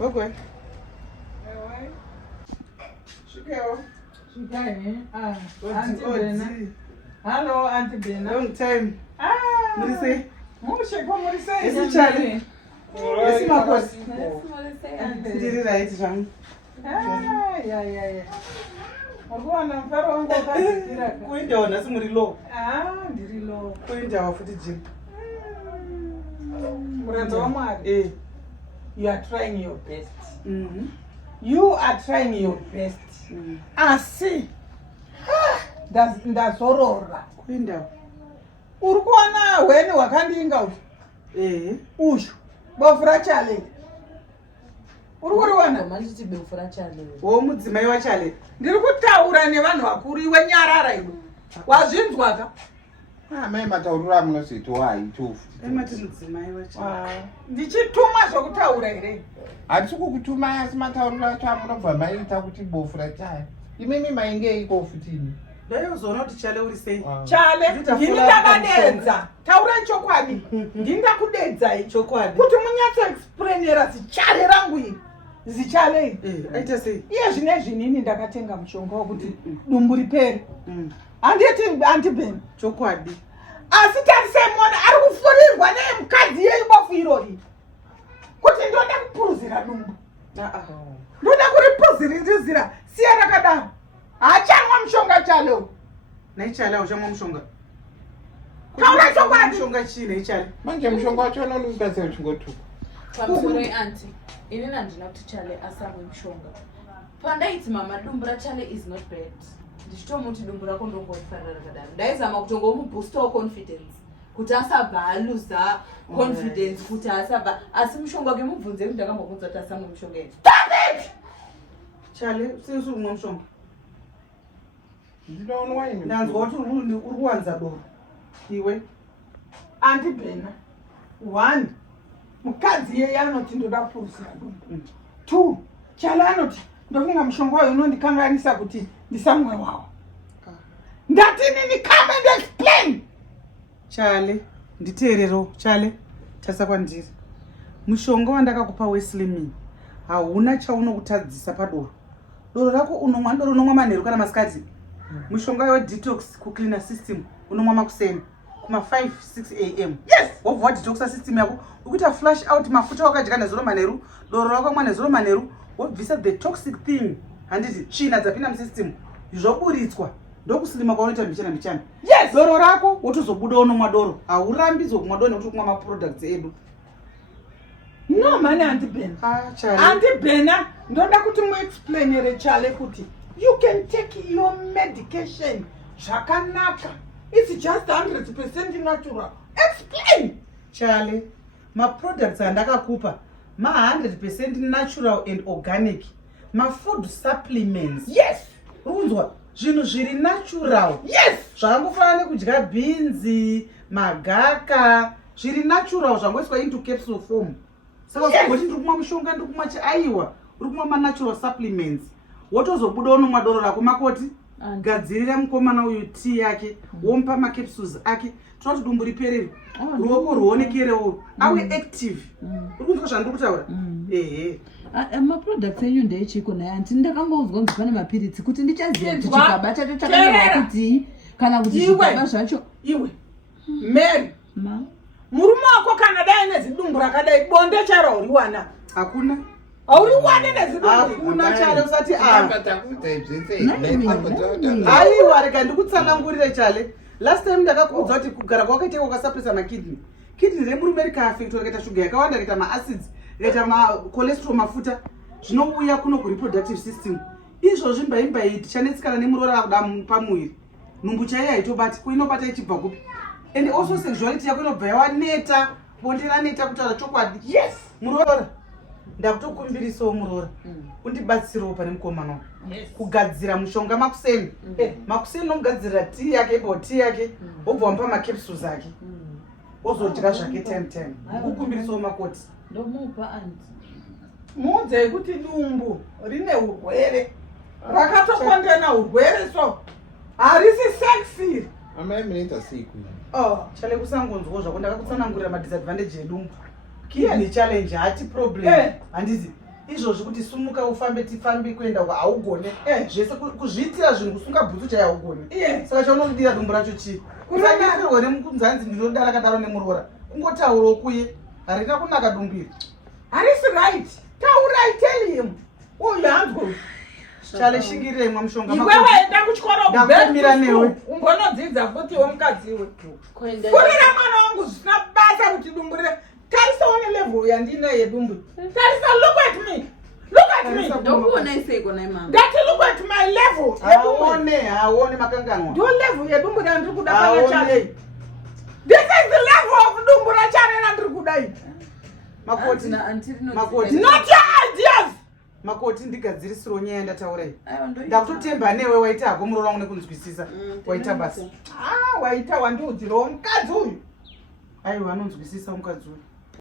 Okay. Hello, Auntie Bena. Long time. Murise. Musheko Murise. Esi Chale. Esi makosi. Ndiri right zvangu. Yeah. Wabona mfaro wangu wakazikira. Kuindawo nasi muri low. Ndiri low. Kuindawo futi gym. Murendo wa Mwari. You are trying your best. You are trying your best. Asi. Ndazorora. Kuindawo. Uri kuona weni wakandinga uyu. Ushu. Bofu raChale. Uri kuriona? Manjiti bofu raChale. Mudzimai waChale. Ndiri kutaura nevanhu vakuru iwe nyarara iwe. Wazvinzwa ka? Mai mataurira munozito haitofu. Mati mudzimai waChale. Ndichituma zvokutaura here. Hatisi kukutuma asi matauriro acho amunobva maita kuti bofu raChale. Imimi mainge iko futini. Ndayozoona kuti Chale uri sei? Chale, ndini ndakadedza. Taurai chokwadi. Ndini ndakudedzai chokwadi. Kuti munyatso explainera ziChale rangu iri. Zichale iri. Aita sei? Iye zvinezvi inini ndakatenga mushonga wokuti dumbu ripere. Handiti Auntie Bena. Chokwadi. Asi tarisai muona ari kufurirwa nemukadzi yeibofu irori. Kuti ndoda kupuruzira dumbu. Ndoda kuripuzirizira. Siya rakadaro. Hachamwa mushonga Chale uyu. NaiChale hauchamwa mushonga. Taura chokwadi. Mushonga chii NaiChale? Manje mushonga wacho unolungasa uchingotuka. Pamusoro auntie, inini handina kuti Chale asamwe mushonga. Pandaiti mama dumbu raChale is not bad. Ndichitomuti dumbu rako ndongorifarira rakadaro. Ndaizama kutongomuboostawo confidence. Kuti asabva aluza confidence kuti asabva. Asi mushonga wake mubvunze kuti ndakambobvunza kuti asamwe mushonga here. Stop it! Chale, sei uri kumwa mushonga? Ndinoona waini. Ndanzwa kuti uri kuwanza doro. Iwe? Auntie Bena. 1. Mukadzi yeye anoti ndoda kupuruzira dumbu. 2. Chale anoti ndofunga mushonga wayo unondikanganisa kuti ndisamwe wawo. Ndati nini come and explain. Chale, nditeerero. Chale, tarisa kwandiri. Mushonga wandakakupa weSlimming hauna chaunokutadzisa padoro. Doro rako unomwa doro unomwa manheru kana masikati. Mushonga wedetox kucleaner system unomwa makuseni kuma 5-6 am. Yes! Wobva wadetoxa system yako ukuita flush out mafuta wakadya nezuro manheru. Doro rako mwa nezuro manheru wobvisa the toxic thing. Handiti tsvina dzapinda musystem zvoburitswa ndokusilima kwaunoita mbichana. Yes! Doro rako wotozobuda unomwa doro. Haurambidzwe kumwa doro nekuti kumwa maproducts edu. No mani Auntie Bena. Chale. Auntie Bena, ndoda kuti muexplainere Chale kuti you can take your medication zvakanaka. It's just 100% natural. Explain. Chale, maproducts andakakupa ma 100% natural and organic. Food supplements. Yes. Unzwa, zvinhu zviri natural. Yes. Zvakangofanana nekudya beans, magaka, zviri natural zvangoiswa into capsule form. Saka ukangoti ndiri kumwa mushonga ndiri kumwa chiaiwa, uri kumwa ma-natural supplements. Wotozobuda unomwa doro rako makoti, gadzirira mukomana uyu tea yake, womupa macapsules ake, tinoti dumbu riperere. Ruoko rwuonekerewo, awe active. Uri kunzwa zvandiri kutaura? Ehe. Maproducts enyu ndechiko naye anti ndakambonzwa kuti pane mapiritsi kuti ndichaziva kuti chikabata chakanyorwa kuti kana kuti chikaba zvacho. Iwe Mary, murume wako kana dai nezidumbu rakadai bonde charo uriwana? Hakuna. Hauriwane nezidumbu? Hakuna Chale usati Aiwa rega ndikutsanangurire Chale. Last time ndakakuudza kuti kugara kwakaita kwakasapresa makidney. Kidney remurume rikaafectwa rikaita shuga yakawanda rikaita maacids rikaita macholesterol mafuta zvinouya kuno kureproductive system. Izvozvi mbaimbai tichanetsikana nemurora kuda pamuviri. Nhumbu chaiyo haitobati kuinobata ichibva kupi. And also sexuality yako inobva yawaneta bonde raneta kutaura chokwadi. Yes. Murora ndakutokumbirisawo murora undibatsirewo pane mukomana kugadzira mushonga makuseni. Makuseni nomugadzirira tea yake tea yake wobva wamupa macapsules ake wozodya zvake 10 ukukumbirisawo makoti. Ndomupa anti. Muudze kuti dumbu rine urwere rakatokondena urwere so harisi sexy. Amai munoita siku. Chale kusangonzwa zvako ndakakutsanangurira madisadvantage edumbu. Kidney challenge hati problem. Handiti izvozvi kuti sumuka ufambe tifambi kuenda uko haugone zvese kuzviitira zvinhu kusunga bhutsu chai haugone saka chaunodira dumbu racho chii kusadirwe nemukunzanzi ndinodara kadaro nemuroora kungotaurawo kuye harina kunaka dumbiri harisi right taurai tell him uyu hanzwe Chale shingirei mwamushonga iwe waenda kuchikoro ndakumira newe umbonodzidza futiwo mukadziwe furira mwana wangu zvisina basa kuti dumbure tarisawo nelevel yandine yedumbu tarisa look at me ndokuona iseko nai mama ndati look at my level haone makanganwa ndo level yedumbu randiri kuda pana Chale this is the level of dumbu raChale randiri kuda ii makoti not your ideas makoti ndigadzirisiro nyaya ndataurai ndakutotemba newe waita hako muroora wangu nekunzwisisa waita basa waita wandiudzirawo mukadzi uyu aiwa anonzwisisa mukadzi uyu